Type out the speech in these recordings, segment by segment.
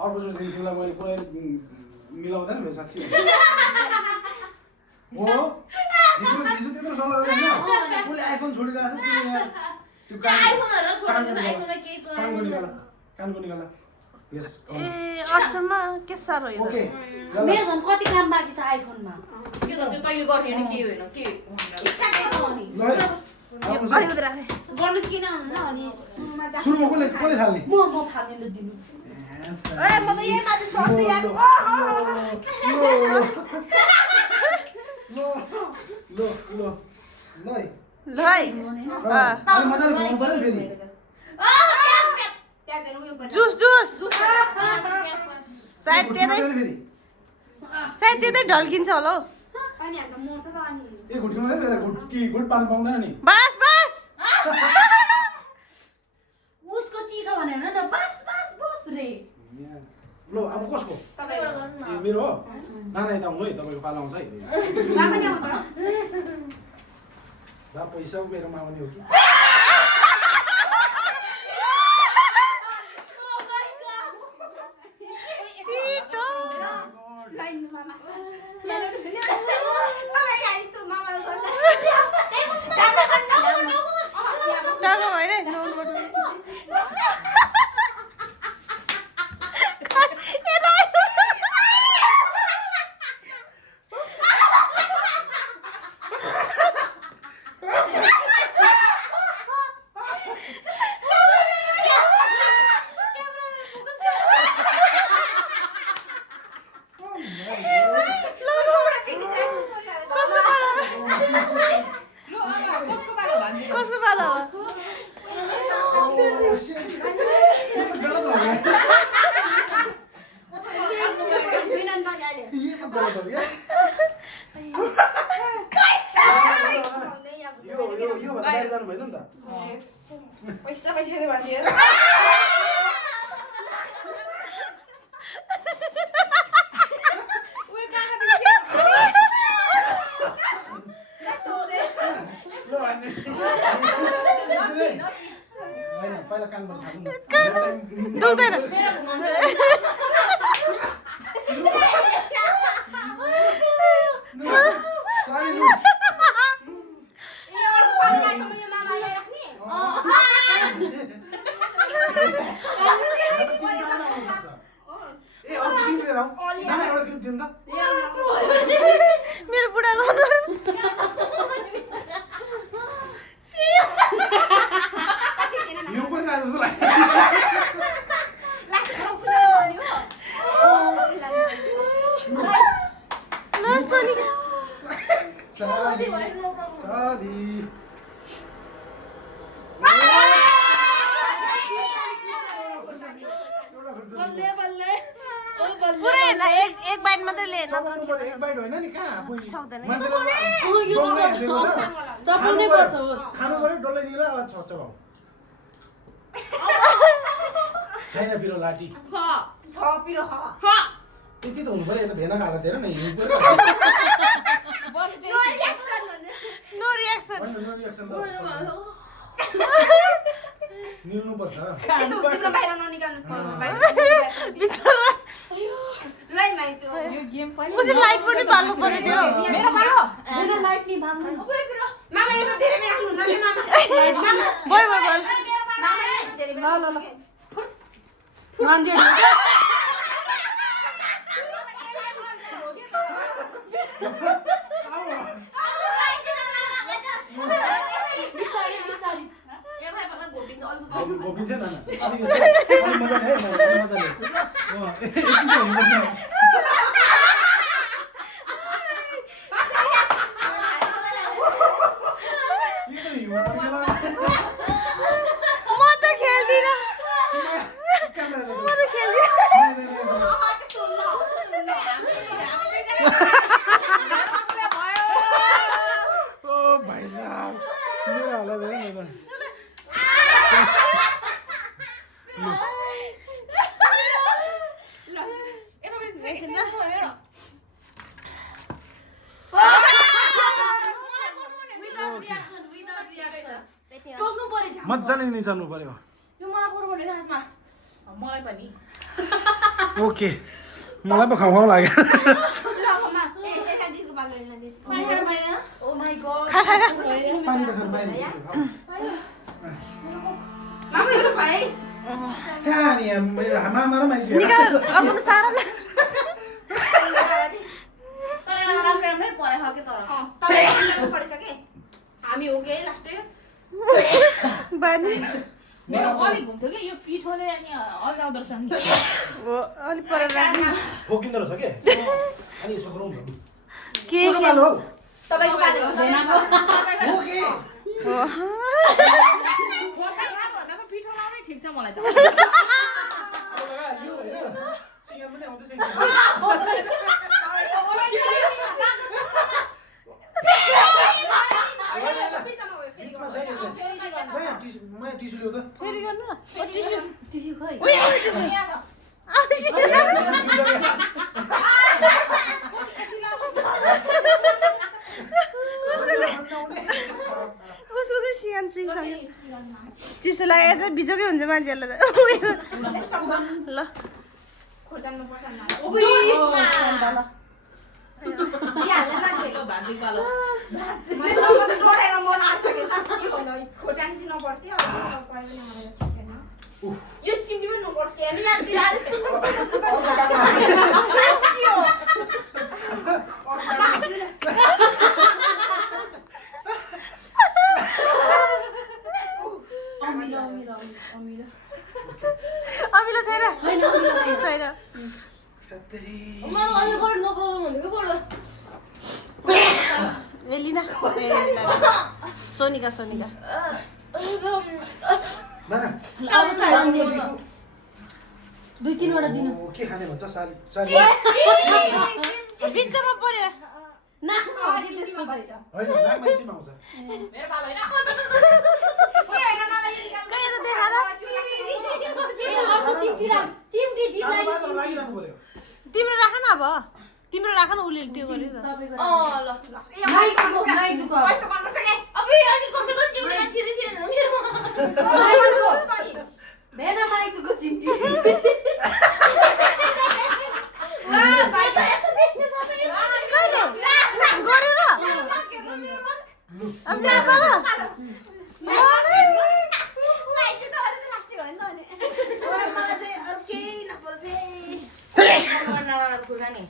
अर्को दिन तिमीलाई मैले कुनै मिलाउँदैन मेरो साँच्ची हो त्यत्रो सल्लाह गरेन कुनै आइफोन छोडिरहेको छ तिमी यहाँ त्यो कानको निकाला यस ए अचम्म के साह्रो यो ओके मेरो झन् कति काम बाँकी छ आइफोनमा के त त्यो तैँले गर्ने होइन के होइन के अलिकति राखे गर्नु किन हुन्न अनि सुरुमा कसले थाल्ने म थाल्ने ल दिनु ए म त यही माथि चढ्छु यार ल ल है मजाले घुमाउनु पर्यो फेरि जुस जुस सायद त्यतै ढल्किन्छ होला हौ ए घुट्टी मात्रै फेरि घुट पार्नु पाउँदैन नि बस बस उसको चिसो भने होइन त बस बस बस रे ल अब कसको तपाईबाट गर्नु न ए मेरो हो नाना यता आउनु है तपाईँको पालो आउँछ है मामा नि आउँछ दा पैसा मेरो मामा नि हो कि कसको पालो हो पैसा दे भनिदियो पहिला कानबाट थाल्नु दुख्दैन मेरो बुढा यो पनि राज जस्तो लाग्यो ल सोनी साली पुरै हेर्न एक बाइट मात्रै ले एक बाइट होइन नि कहाँ सक्दैन चपाउनै पर्छ होस् खानु पर्यो डल्लै दिएर छ भाउ छैन पिरो लाठी त्यति त हुनु पर्यो यता भेना खाला थिएन नि हिउँ पर्यो नो रिएक्सन नो रिएक्सन त निल्नुपर्छ तिम्रो बाहिर ननिकाल्नु यो गेम पनि उसले लाइट पनि बाल्नु पर्यो त्यो मेरो पालो मेरो लाइट नि बाल्नु मामा यो धेरै बेर राख्नु न मामा बोल बोल बोल मामा धेरै बेर ल मान्छे गोपिन्छ नाना मजाले म त खेल्दिन ओ भाइ साहब मेरो होला धेरै मजाले निचाल्नु पर्यो यो मलाई पुरो भने खासमा मलाई पनि ओके मलाई पो खाउँ लाग्यो ल मम्मा ए एका दिदीको बाल लिन दे पानी खानु पाइँदैन? ओ माय गॉड पानी त फेरि बाहिर मामा हेर्नु भाइ कहाँ नि मामा र माइती निकाल अर्को सारा तर राम्रै परेछ के तर तपाईँ परेछ के हामी हो के लास्ट बानी मेरो अलिक हुन्थ्यो कि यो पिठोले अनि अल्झाउँदो रहेछ नि हो अलि पर राख्नु फोकिँदो रहेछ के अनि यसो गरौँ न के को बाल हौ तपाईको बाल हो भेनाको हो के हो खोर्सानी हात भन्दा त पिठो लाउनै ठिक छ मलाई त यो हैन सिंह पनि आउँदैछ मैं टिसु ल्याउ त फेरि गर्नु न ओ टिस्यु टिस्यु खै उसको चाहिँ सियान चिसँग चिसो लागेको चाहिँ बिजोकै हुन्छ मान्छेहरूलाई ल खोर्जाम्नु पर्छ न भान्जी कालो डोडेर मन आँट्सक्यो साँच्ची हो ल खोर्सानी चाहिँ नपर्छ अब परे पनि मलाई ठिक छैन यो चिम्टी पनि नपर्छ हेर्नु यार साँच्ची हो अमिलो छैन छैन मलाई अलि बढी नो प्रब्लम हुन्थ्यो कि बडो एलिना सोनिका सोनिका नाना अब खाइरहनु दिनु न। दुई तीनवटा दिनु के खाने भन्छ सारी सारी बिचमा पर्यो नाकमा हो कि त्यसको चाहिँ हैन नाक मान्छेमा आउँछ मेरो बाल होइन कहाँ त देखा त अर्को चिम्टी राख चिम्टी दिलाई बाजा लागिरहनु पर्यो तिम्रो राख न अब तिम्रो राख न उसले त्यो गर्यो त ल ए नाइटुको नाइटुको कस्तो गर्नुपर्छ के अबे अनि कसैको चिम्टीमा छिरे छिरे मेरो भेना नाइटुको चिम्टी कहिले गर्यो र अब मेरो पालो मलाई चाहिँ अरू केही नपर्छ खुर्सानी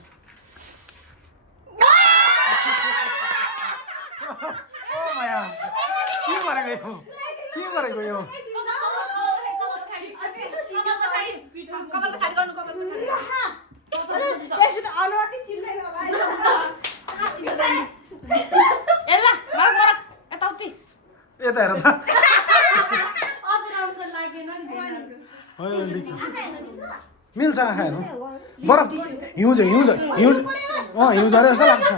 ओ माया के गरेको यो के गरेको यो कपाल पछाडि गर्नु कपाल पछाडि त्यसो त अनुहार चिन्दैन होला एल्ला मरक मरक यताउति यता हेर त अझ राम्रो लागेन नि होइन मिल्छ मिल्छ आँखा हेर्नु बरफ हिउँझ हिउँझ हिउँझ हिउँझ अरे जस्तो लाग्छ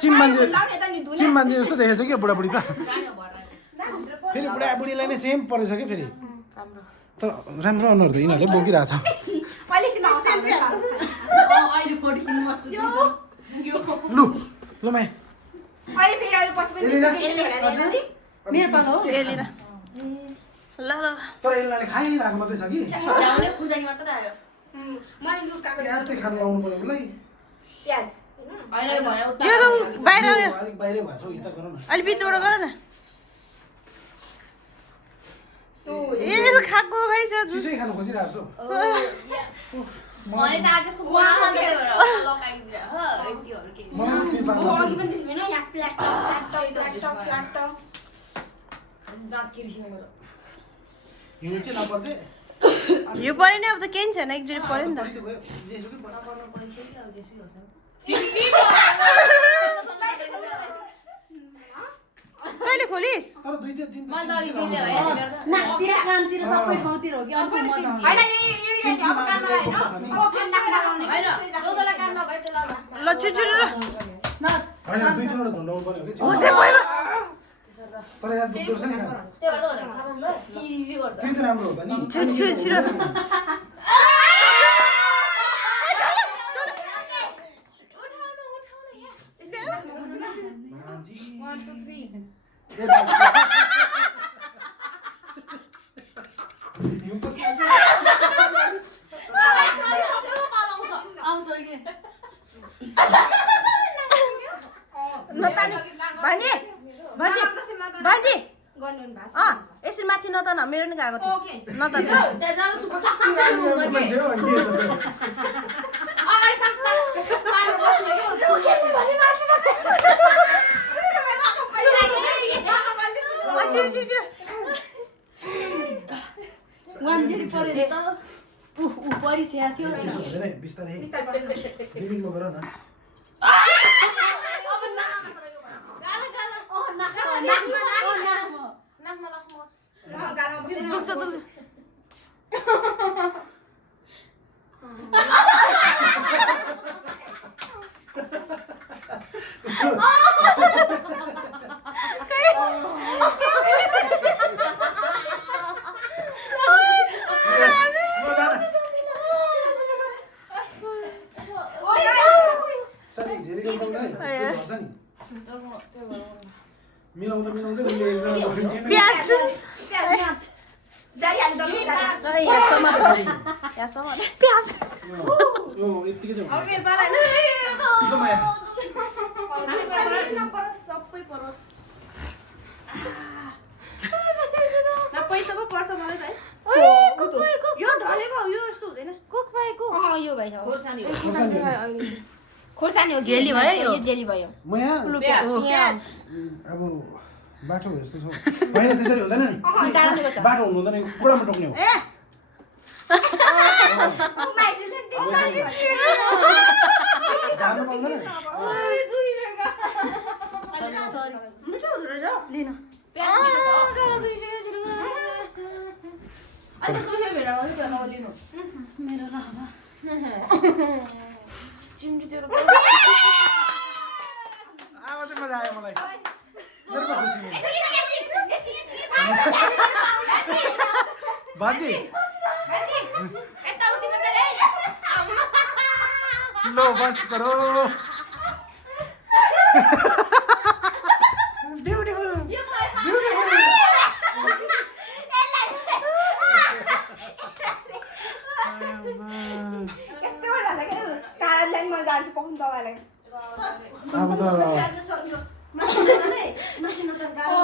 चिम मान्छे जस्तो देखेछ कि बुढाबुढी त फेरि बुढाबुढीलाई नै सेम परेछ कि फेरि तर राम्रो अनुहार त यिनीहरूले बोकिरहेछ पहिले चाहिँ नआउँछ अहिले फोटो किन्नु पर्छ लु ल माया अहिले फेरि अहिले पछि पनि एलिना? मेरो पालो हो एलिना ल ल तर यसलाई खाइरहेको मात्रै छ कि ल्याउने खुर्सानी मात्र आयो मैले दुध काको प्याज चाहिँ खानु लाउनु पर्यो उसलाई प्याज होइन यो भएन उता यो त बाहिर आयो अलिक बाहिरै भएको छ यता गर न अलि बिचबाट गर न ए त खाएको खै छ चिसै खानु खोजिरहेको छु मैले त आज यसको बोला मात्रै भएर लगाइदिएर ह यतिहरु के मलाई पनि पिर पार्नु अघि पनि देख्नु हैन यहाँ प्ल्याट प्ल्याट दाँत किर्सियो मेरो हिउँ चाहिँ नपर्दै यो पऱ्यो नि अब त केही छैन एकचोटि पऱ्यो नि त जेसुकै पर्यो। नपर्नु पैसा कि अब जेसुकै होस् न कहिले खोलिस् तर दुई दिन मैले त अघि बिलले भयो नाकतिर कानतिर सबै ठाउँतिर हो कि अर्को मजा आउँछ हैन यही अब कानमा हैन अब फेरि नाकमा लाउने होइन जोजोलाई काममा भयो त्यसलाई ल छिटो र न होइन दुई तिनवटा झुन्डाउनु पर्यो कि होसै भयो तर यहाँ दुध छ नि खानु। त्यही भएर त खानु इली गर्छ त्यही त राम्रो हो त नि छिटो छिटो छिटो हिउँ त के छ? नतानी भान्जी भान्जी भान्जी गर्नु नि भाइ यसरी माथि नतान मेरो नि गएको थियो ओके नतान त्यहाँ जानु चुप साक्साक्सा हुँदैन के मान्छे हो अनि अगाडि साक्सा पानी बस्नु के वान्जेरी परे त परिसया थियो हुँदैन बिस्तारै लिमिटमा गर न अब गाला गाला नाकमा राख्नु दुख्छ दुख्छ साथी झेलेको पाउँदैन भन्छ नि मिलाउँदा मिलाउँदै उसले एकजना प्याज दारी हाल्नु दर्नु यहाँसम्म त यहाँसम्म प्याज यो यतिकै चाहिँ हुन्छ। मेरो बाला सबै परोस् पैसा पो पर्छ मलाई त है यो ढलेको यो यस्तो हुँदैन यो भाइ खोर्सानी हो खोर्सानी हो जेली भयो यो जेली भयो म यहाँ प्याज अब बाटो जस्तो छ होइन त्यसरी हुँदैन नि डाल्नु पर्छ बाटो हुनु हुँदैन कुरामा टोक्ने हो ए माइजले जानु पाउँदैन मिठो हुँदो रहेछ लिन त्यसको फेरि भेला गर्छु त नलिनु मेरो लामा चिम्टी तेरो अब चाहिँ मजा आयो मलाई मेरो पो खुसी भयो भान्जी यताउति मजाले लो बस करो ब्युटिफुल यो मलाई यस्तो होला के सारा लाइन म जान्छु पकाउनु तपाईलाई अब त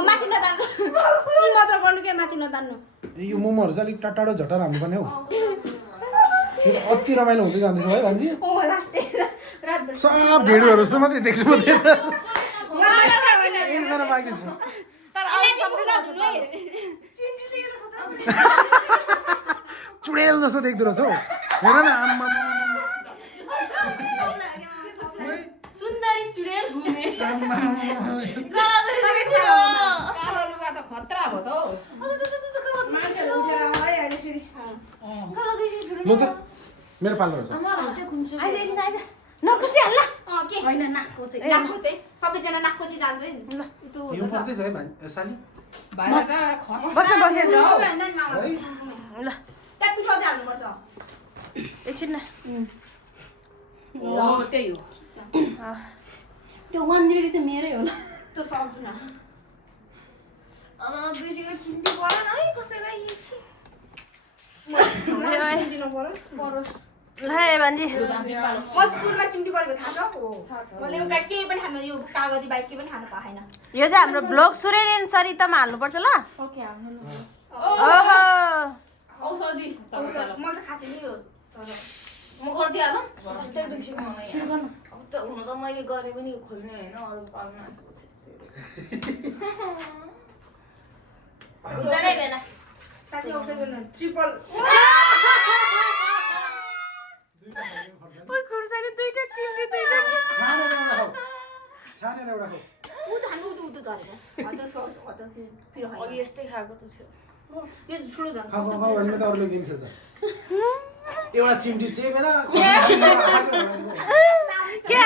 माथि नतान्नु सी मात्र गर्नु के माथि नतान्नु यो मोमोहरू चाहिँ अलिक टाढो झटार हाल्नुपर्ने हौ फेरि अति रमाइलो हुँदै जाँदैछ है भान्जी होला रातभरि सब भिडियोहरू जस्तो मात्रै देख्छु म एकजना बाँकी छ चुडेल जस्तो देख्दो रहेछ हौ हेर न आम्मा सुन्दरी चुडेल घुमे गरा दुई कालो लुगा त खतरा भयो त हौ मान्छेहरू उठेर आए अहिले फेरि ल त मेरो पालो रहेछ आइज नपुसी हाल्ला के होइन नाकको चाहिँ सबैजना नाकको चाहिँ जान्छ नि ल यो पर्दैछ है साली भाइका बस्न बसेछ है ल त्यहाँ पिठो चाहिँ हाल्नुपर्छ एकछिन न हो त्यही हो त्यो वान्जेरी चाहिँ मेरै होला त्यो सक्छु न बिर्सेको चिम्टी परेन है कसैलाई दिनु परोस् ल है भान्जी म सुरुमा चिम्टी परेको थाहा छ मैले एउटा केही पनि खानु यो कागजी बाहेक केही पनि खानु पाएन यो चाहिँ हाम्रो ब्लग सुरेन सरितामा हाल्नुपर्छ ल ओके हाल्नु ओहो औषधि म त खाएको छैन यो म गरिदिइहाल त्यही बिर्सेको अब त हुन त मैले गरे पनि खोल्ने होइन अरू पाल्न आएको थिएँ बेला साथी औषधि ट्रिपल ओइ खुर्सानी दुईटा चिम्टी दुईटा छानेर एउटा खाऊ छानेर एउटा खाऊ उद हान्नु उद झरेको हत चाहिँ फेरि अघि यस्तै खाएको त थियो यो ठुलो झन् खाऊ खाऊ भने त अरूले गेम खेल्छ एउटा चिम्टी चेपेर के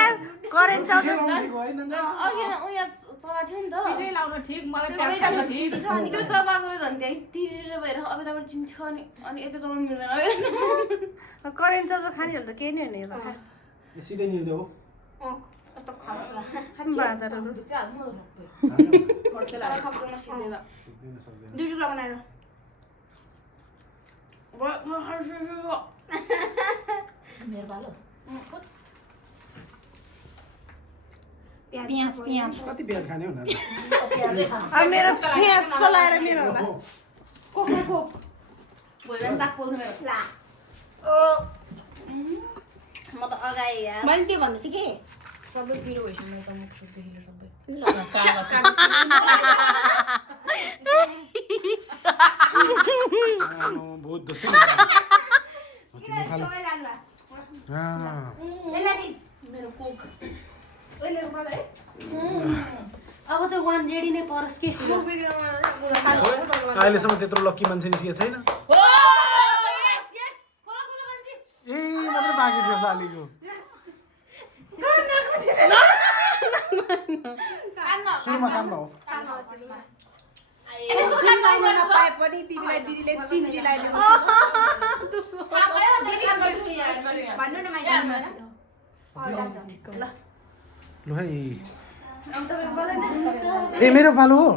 करेन्ट चल्छ होइन अघि न उयो चबा थियो नि त पिठै लाउन ठिक मलाई प्याज खानु ठिक त्यो चबाएको झन् त्यहीँ तिरेर भएर अब तपाईँ चिम्थ्यो अनि यता चलाउनु मिल्दैन करेन्ट चल्छ खानेहरू त केही नै हुने त यो सिधै निर्देऊ कस्तो खानु बाजारहरू चाहिँ हाल्नु सक्दैन सक्दैन दुई टुक्रा बनाएर मेरो पालो प्याज प्याज कति प्याज खाने हो न अब मेरो प्याज चलाएर मेरो होला कोकमा कोक भोलि बिहान चाक पोल्छ मेरो ला म त अगाइ यार मैले त्यो भन्दै थिएँ कि सबै पिरो भइसक्यो मेरो त मुख सुखदेखि सबै बहुत दोस्तै सबै लानु मेरो कोक मलाई अब चाहिँ 1 रेडी नै परस के मुख बिग्रिन अहिलेसम्म त्यत्रो लक्की मान्छे निस्किएको छैन ए मात्रै बाँकी थियो लालीको सुरुमा काममा हो नपाए पनि तिमीलाई दिदीले चिन्टी लगाइदिएको भन्नु न मैले लु है ए मेरो पालो हो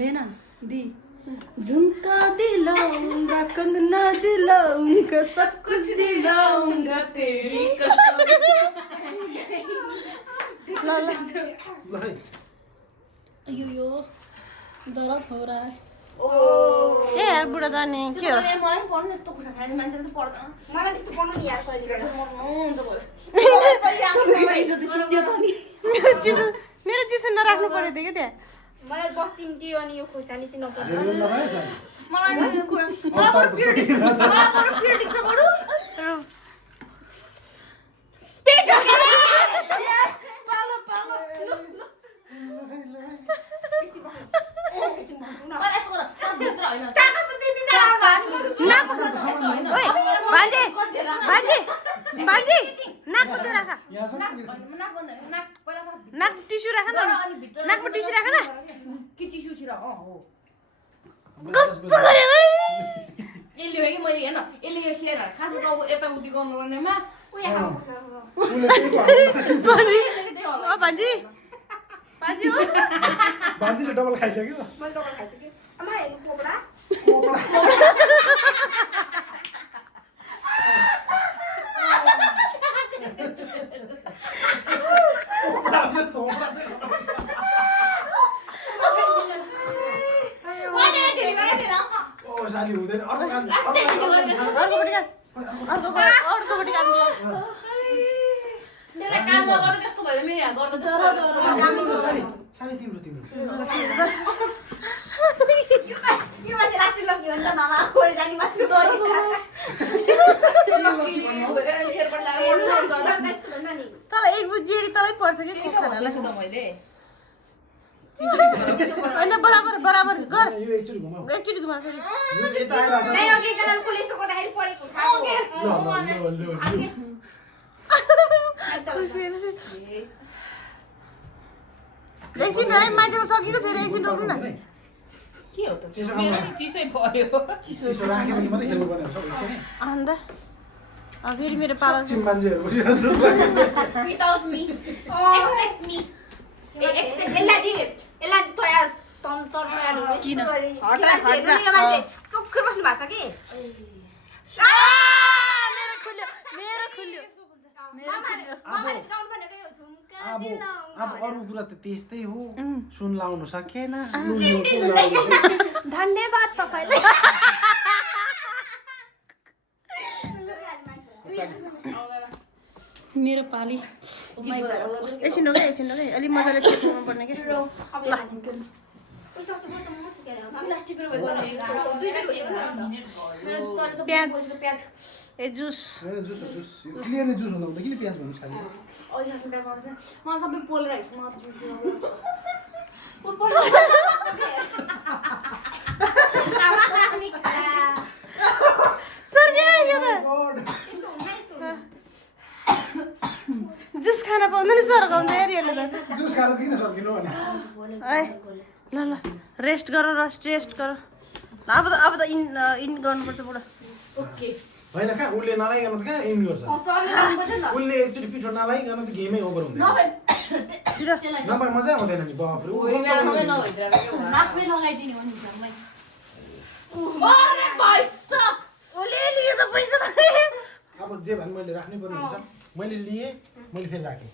बेना दी झुमका दिलाऊंगा कंगना दिलाऊंगा सब कुछ दिलाऊंगा तेरी कसम ल है अयो यो दर्द हो रहा है ए यार बुढा जाने के हो मलाई पढ्नु यस्तो कुरा खाने मान्छे चाहिँ पढ्दैन मलाई त्यस्तो पढ्नु नि यार कहिले मर्नुहुन्छ भयो मेरो चिसो नराख्नु पर्यो थियो क्या त्यहाँ मलाई बस चिम्टी अनि यो खोर्सानी चाहिँ नपर्छ मलाई यो कुरा मलाई बरु पिरो टिक्छ बरु मलाई यस्तो गर भित्र हैन भान्जी नाकको त्यो राख नाक भन्दैन नाक पहिला सास भित्र नाक टिस्यु राख न अनि भित्र नाकको टिस्यु राख न के टिस्यु छिरा हो कस्तो गरे है यसले हो कि मैले हेर्न यसले यो सिलाइ खासमा टाउको यता उति गर्नुपर्नेमा भान्जी भान्जी हो भान्जीले डबल खाइसक्यो मैले डबल खाइसकेँ आमा हेर्नु पोपडा ओ साली हुँदैन अर्को काम अर्कोपट्टि काम त्यसलाई काम नगर्दा त्यस्तो भयो मेरो यहाँ गर्दा साली तिम्रो यो मान्छे लास्टै लग्यो भने त मामा खोले जाने मात्र तल एक बुझ जेडी तलै पर्छ कि कुखुरालाई मैले हैन बराबर बराबर गर यो एकचोटि घुमाऊ एकचोटि घुमा फेरि यो यता आइराछ नै अघि एकजना पुलिसको गर्दाखेरि परेको एकछिन है मान्छेको सकेको छैन एकछिन रोक्नु न के हो त मेरो नि चिसै भयो चिसो राखेपछि मात्रै खेल्नु पर्ने हुन्छ हुन्छ नि अन्त फेरि मेरो पालो चिम मान्छेहरू बसिरहेको विदाउट मी एक्सपेक्ट मी यसलाई तयार किन? मान्छे चोखै बस्नु भएको छ कि मेरो खुल्यो मामाले गाउनु भनेको यो झुम्का अब अरू कुरा त त्यस्तै हो सुन लाउनु सकेन धन्यवाद तपाईलाई मेरो पाली एकछिन हो एकछिन हो अलि मजाले चेक गर्नु पर्ने के प्याज ए जुस जुस क्लियरली जुस हुँदा हुँदा किन प्याज भन्नु साली मलाई सबै पोलेर आइसक्यो मलाई त जुस खान पाउँदैन सर्काउँदै यसले त जुस खाएर किन सकिनु भने ल ल रेस्ट गर रेस्ट गर अब त इन गर्नुपर्छ बुढा ओके होइन कहाँ उसले नलाइकन त कहाँ इन गर्छ उसले एकचोटि पिठो नलाइकन त गेमै ओभर हुँदैन नभए मजा आउँदैन नि बाफ्रे लास्टमै लगाइदिने हो नि घरमै अरे भाइ साहब ओले लियो त पैसा त अब जे भने मैले राख्नै पर्ने हुन्छ मैले लिएँ मैले फेरि राखेँ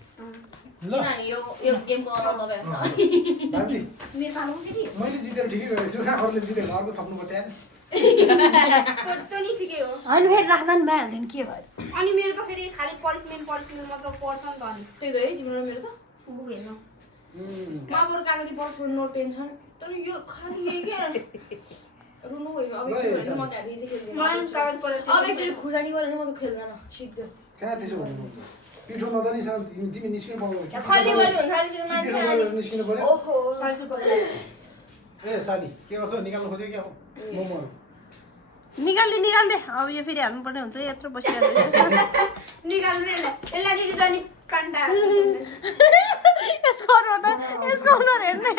किनभने यो गेमको अनर तपाईँ भान्जी मेरो पालो फेरि मैले जितेर ठिकै गरेको छु अरूले जितेर अर्को थप्नु पर्यो त्यो नि ठिकै हो होइन फेरि राख्दा नि भइहाल्थ्यो नि के भयो अनि मेरो त फेरि खालि पनिसमेन्ट मात्र पर्छ नि त अनि त्यही त है तिम्रो र मेरो त ऊ हेर्नु माबर कागती पर्छ नो टेन्सन तर यो खालि यही क्या रुनु भयो अब एकचोटि म ढाडी चाहिँ खेल्दैन मलाई पनि ट्राभल पऱ्यो अब एकचोटि खुर्सानी गरेर चाहिँ म त खेल्दैन सिक्यो कहाँ त्यसो भन्नु पिठो नदनी तिमी निस्किनु पाउँदैन खल्ली वाली हुन्छ खालि चाहिँ मान्छे अनि निस्किनु पर्यो ओहो ए साली के गर्छौ निकाल्नु खोजेको क्या हो मोमोहरू निकाल्दे अब यो फेरि हाल्नुपर्ने हुन्छ यत्रो बसिरहेको निकाल्नु नै यसलाई दिदी जाने कान्डा यसको अनुहार हेर्नु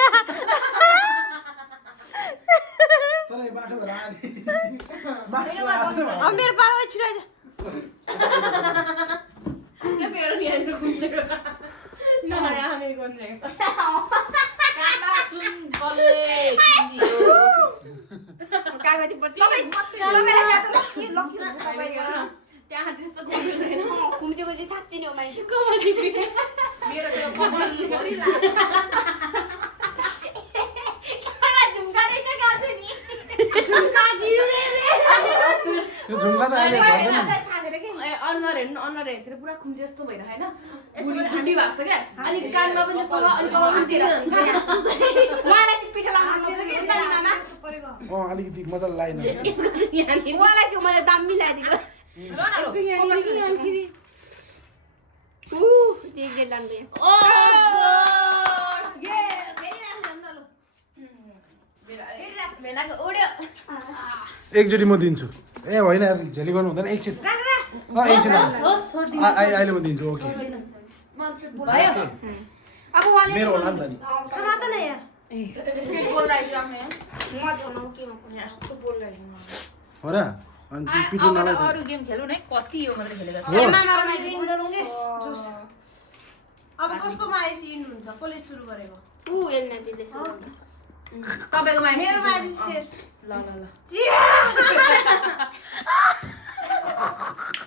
तर यो बाटो भएर आधी माक्स लगाएको अब मेरो पालो छिराइज त्यसो गरेर नि हामी घुम्दै नयाँ हामी गर्ने सुन बल्ले किन्दियो कागती पर्छ तपाईँलाई त्यहाँ त्यस्तो घुम्नु छैन घुम्चेको चाहिँ साँच्ची नै हो मान्छे मेरो त्यो कपाल गरिरहेको झुम्का रहेछ गाउँछु नि झुम्का दियो यो झुम्का त अहिले गर्दैन अनुहार हेर्नुतिर पुरा खुम्चे जस्तो भइरहेको होइन बुढी भएको छ क्या अनि कानमा पनि जस्तो अनि कपाल पनि चिरो हुन्छ उहाँलाई चाहिँ पिठो लाग्नु अलिकति मजाले लाइन उहाँलाई चाहिँ मैले दाम मिलाइदिएको एकचोटि म दिन्छु ए होइन यार झेली गर्नु हुँदैन एकछिन एकछिन अहिले म दिन्छु ओके भयो अब उहाँले मेरो होला नि त नि समाधान है यार पेट बोलिरहेको म झोलाउ केमा पनि यस्तो बोलिरहेको हो र अनि त्यो पिठो नलाइ अरू गेम खेलौँ है कति यो मात्रै खेलेको छ हो मामा र माइजू इन्डोरुङ्गे जुस अब कसकोमा आएपछि इन्ड हुन्छ कसले सुरु गरेको ऊ हेर्न दिँदैछ तपाईँको मान्छे मेरो माइजू शेष ल ल ल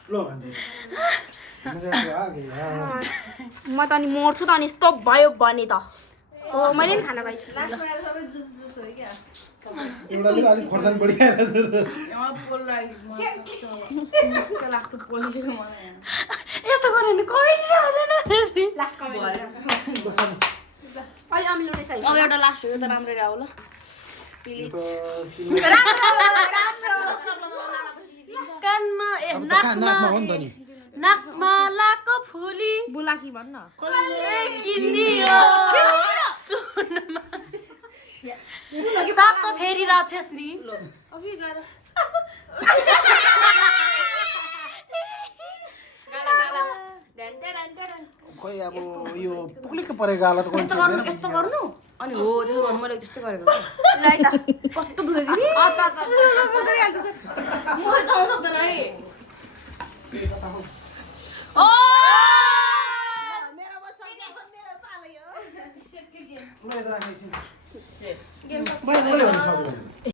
ल भान्जी मजा आ गयो म त अनि मर्छु त अनि यस्तो भयो भने त ओ मैले पनि खाना पाइछु लास्टमा आएर सबै जुस जुस हो क्या एउटाले त अलिक खोर्सानी बढी आएर यहाँ बोलिरहेको लाग्छ बोलिरहेको मलाई यस्तो गऱ्यो भने कहिले आउँदैन लास्ट कमेन्ट अलि अमिलो रहेछ अब एउटा लास्ट हो यो त राम्रै रह्यो ल प्लिज कानमा ए नाकमा हो नि त नि नाकमा लाको फुली बुलाकी भन्न किनियो सुनमा सास त फेरि राछेस नि अघि गएर खोइ अब यो पुग्लिक परेको गाला त कोही यस्तो गर्नु अनि हो त्यसो गर्नु मैले त्यस्तो गरेको कस्तो दुख्यो कि म चाउँ सक्दैन है